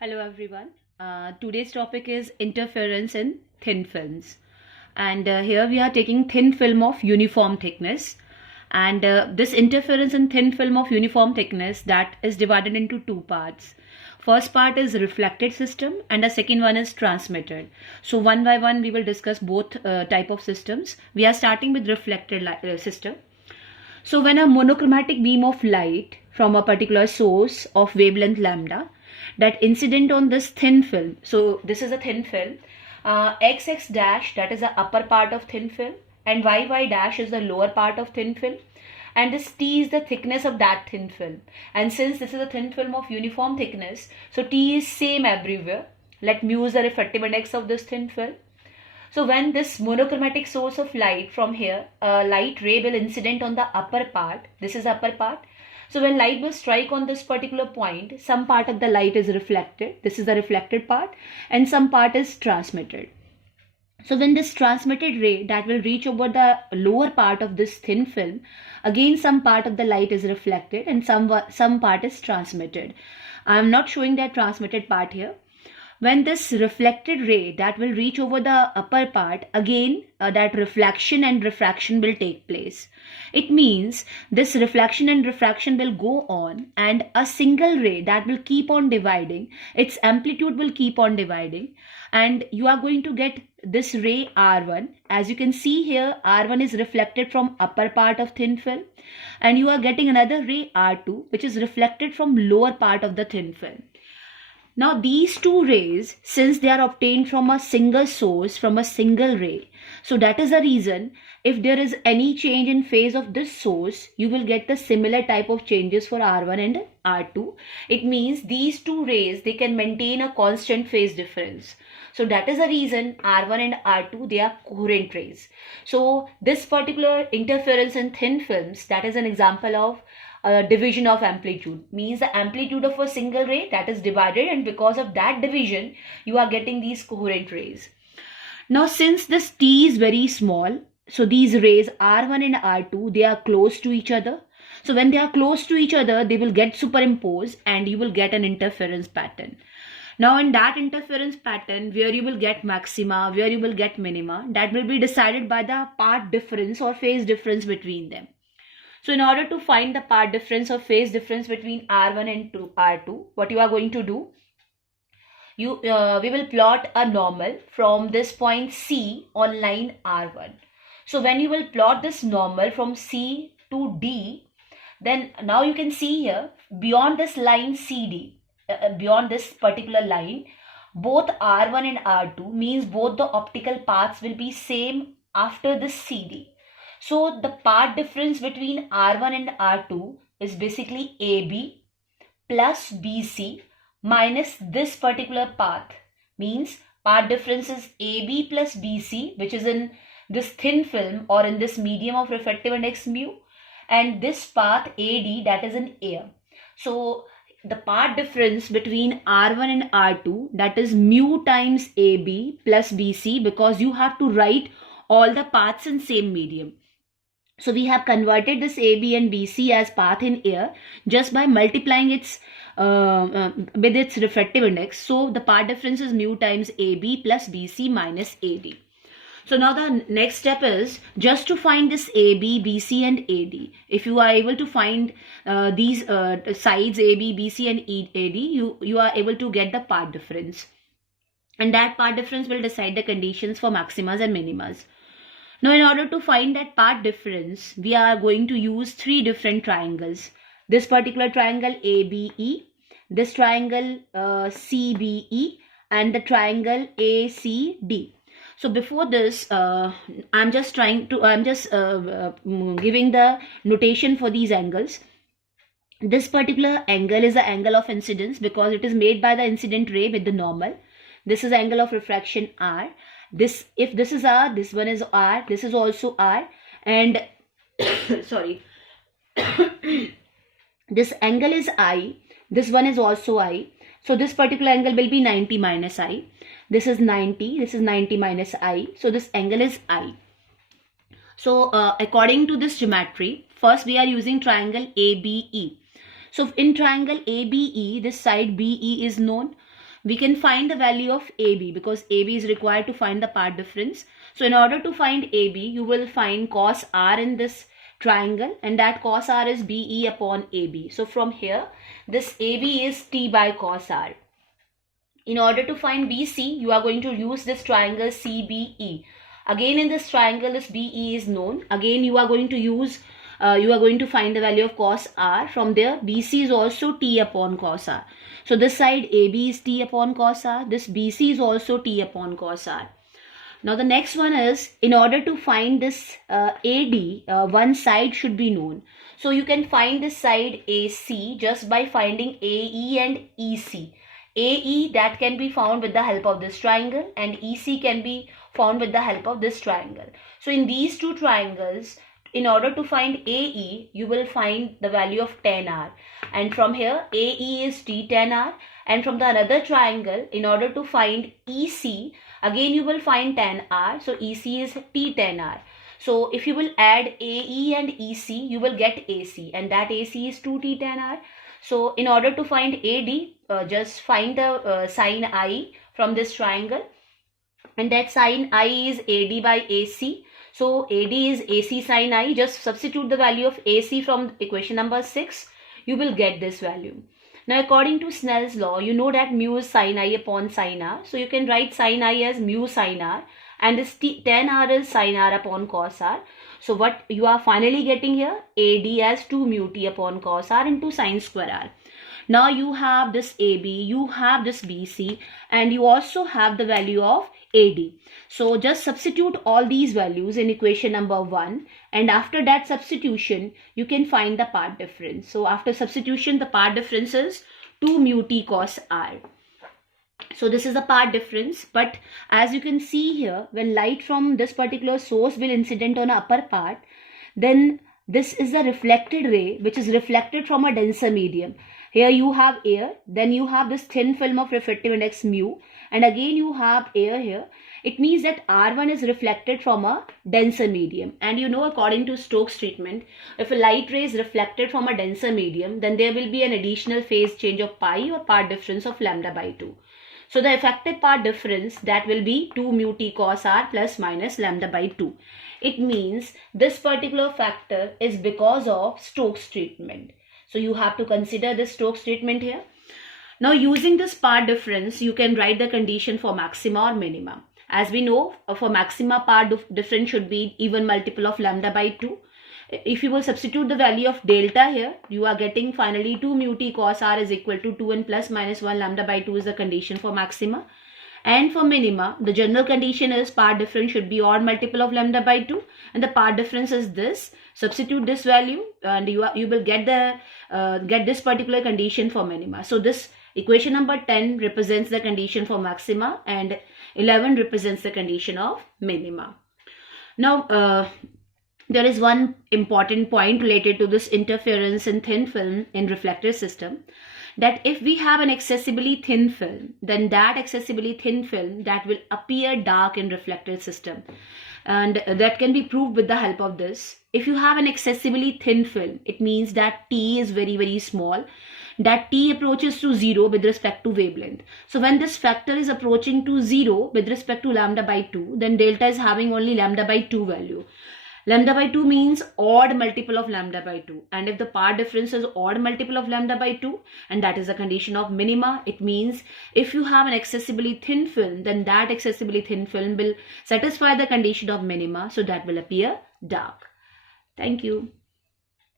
Hello everyone. Today's topic is interference in thin films. And here we are taking thin film of uniform thickness. And this interference in thin film of uniform thickness that is divided into two parts. First part is reflected system and the second one is transmitted. So one by one we will discuss both type of systems. We are starting with reflected system. So when a monochromatic beam of light from a particular source of wavelength lambda that incident on this thin film, so this is a thin film, XX dash, that is the upper part of thin film, and YY dash is the lower part of thin film, and this T is the thickness of that thin film. And since this is a thin film of uniform thickness, so T is same everywhere. Let mu is the refractive index of this thin film. So when this monochromatic source of light from here, light ray will incident on the upper part. This is upper part. So when light will strike on this particular point, some part of the light is reflected. This is the reflected part, and some part is transmitted. So when this transmitted ray that will reach over the lower part of this thin film, again some part of the light is reflected and some part is transmitted. I am not showing that transmitted part here. When this reflected ray that will reach over the upper part, again that reflection and refraction will take place. It means this reflection and refraction will go on, and a single ray that will keep on dividing, its amplitude will keep on dividing, and you are going to get this ray R1. As you can see here, R1 is reflected from upper part of thin film, and you are getting another ray R2 which is reflected from lower part of the thin film. Now these two rays, since they are obtained from a single source, from a single ray, so that is the reason if there is any change in phase of this source, you will get the similar type of changes for R1 and R2. It means these two rays, they can maintain a constant phase difference. So that is the reason R1 and R2, they are coherent rays. So this particular interference in thin films, that is an example of division of amplitude. Means the amplitude of a single ray that is divided, and because of that division you are getting these coherent rays. Now since this T is very small, so these rays R1 and R2, they are close to each other. So when they are close to each other, they will get superimposed and you will get an interference pattern. Now in that interference pattern, where you will get maxima, where you will get minima, that will be decided by the path difference or phase difference between them. So in order to find the path difference or phase difference between R1 and R2, what you are going to do, we will plot a normal from this point C on line R1. So when you will plot this normal from C to D, then now you can see here, beyond this line CD, beyond this particular line, both R1 and R2, means both the optical paths will be same after this CD. So the path difference between R1 and R2 is basically AB plus BC minus this particular path. Means path difference is AB plus BC, which is in this thin film or in this medium of refractive index mu, and this path AD, that is in air. So the path difference between R1 and R2, that is mu times AB plus BC, because you have to write all the paths in same medium. So we have converted this AB and BC as path in air just by multiplying its with its refractive index. So the path difference is mu times AB plus BC minus AD. So now the next step is just to find this AB, BC and AD. If you are able to find these sides AB, BC and AD, you are able to get the path difference. And that path difference will decide the conditions for maximas and minimas. Now in order to find that path difference, we are going to use three different triangles. This particular triangle ABE, this triangle CBE, and the triangle ACD. So before this, I'm just giving the notation for these angles. This particular angle is the angle of incidence because it is made by the incident ray with the normal. This is angle of refraction R. This, if this is R, this one is R, this is also R, and sorry, this angle is I, this one is also I. So this particular angle will be 90 minus I. This is 90, this is 90 minus I. So this angle is I. So according to this geometry, first we are using triangle ABE. So in triangle ABE, this side BE is known. we can find the value of AB, because AB is required to find the part difference. So in order to find AB, you will find cos R in this triangle, and that cos R is BE upon AB. So from here, this AB is T by cos R. In order to find BC, you are going to use this triangle CBE. Again, in this triangle, this BE is known. Again, you are going to find the value of cos R. From there, BC is also T upon cos R. So this side AB is T upon cos R. This BC is also T upon cos R. Now the next one is, in order to find this AD, one side should be known. So you can find this side AC just by finding AE and EC. AE, that can be found with the help of this triangle, and EC can be found with the help of this triangle. So in these two triangles, in order to find AE, you will find the value of tan R, and from here AE is T tan R, and from the another triangle, in order to find EC, again you will find tan R, so EC is T tan R. So if you will add AE and EC, you will get AC, and that AC is 2T tan R. So in order to find AD, just find the sine I from this triangle, and that sine I is AD by AC. So AD is AC sine I. Just substitute the value of AC from equation number 6. You will get this value. Now according to Snell's law, you know that mu is sine I upon sine R. So you can write sine I as mu sine R, and this tan R is sine R upon cos R. So what you are finally getting here, AD as 2 mu T upon cos R into sine square R. Now you have this AB, you have this BC, and you also have the value of AD. So just substitute all these values in equation number 1, and after that substitution, you can find the part difference. So after substitution, the part difference is 2 mu T cos R. So this is the part difference, but as you can see here, when light from this particular source will incident on upper part, then this is a reflected ray which is reflected from a denser medium. Here you have air, then you have this thin film of refractive index mu, and again you have air here. It means that R1 is reflected from a denser medium, and you know, according to Stokes treatment, if a light ray is reflected from a denser medium, then there will be an additional phase change of pi, or part difference of lambda by 2. So the effective part difference, that will be 2 mu T cos R plus minus lambda by 2. It means this particular factor is because of Stokes treatment. So you have to consider this Stokes treatment here. Now using this part difference, you can write the condition for maxima or minima. As we know, for maxima, part difference should be even multiple of lambda by 2. If you will substitute the value of delta here, you are getting finally 2 mu T cos R is equal to 2 and plus minus 1 lambda by 2 is the condition for maxima. And for minima, the general condition is part difference should be odd multiple of lambda by 2, and the part difference is this. Substitute this value, and you will get this particular condition for minima. So this equation number 10 represents the condition for maxima, and 11 represents the condition of minima. Now there is one important point related to this interference in thin film in reflector system, that if we have an excessively thin film, then that excessively thin film that will appear dark in reflector system, and that can be proved with the help of this. If you have an excessively thin film, it means that T is very, very small, that T approaches to 0 with respect to wavelength. So when this factor is approaching to 0 with respect to lambda by 2, then delta is having only lambda by 2 value. Lambda by 2 means odd multiple of lambda by 2, and if the part difference is odd multiple of lambda by 2, and that is a condition of minima, it means if you have an excessively thin film, then that excessively thin film will satisfy the condition of minima, so that will appear dark. Thank you.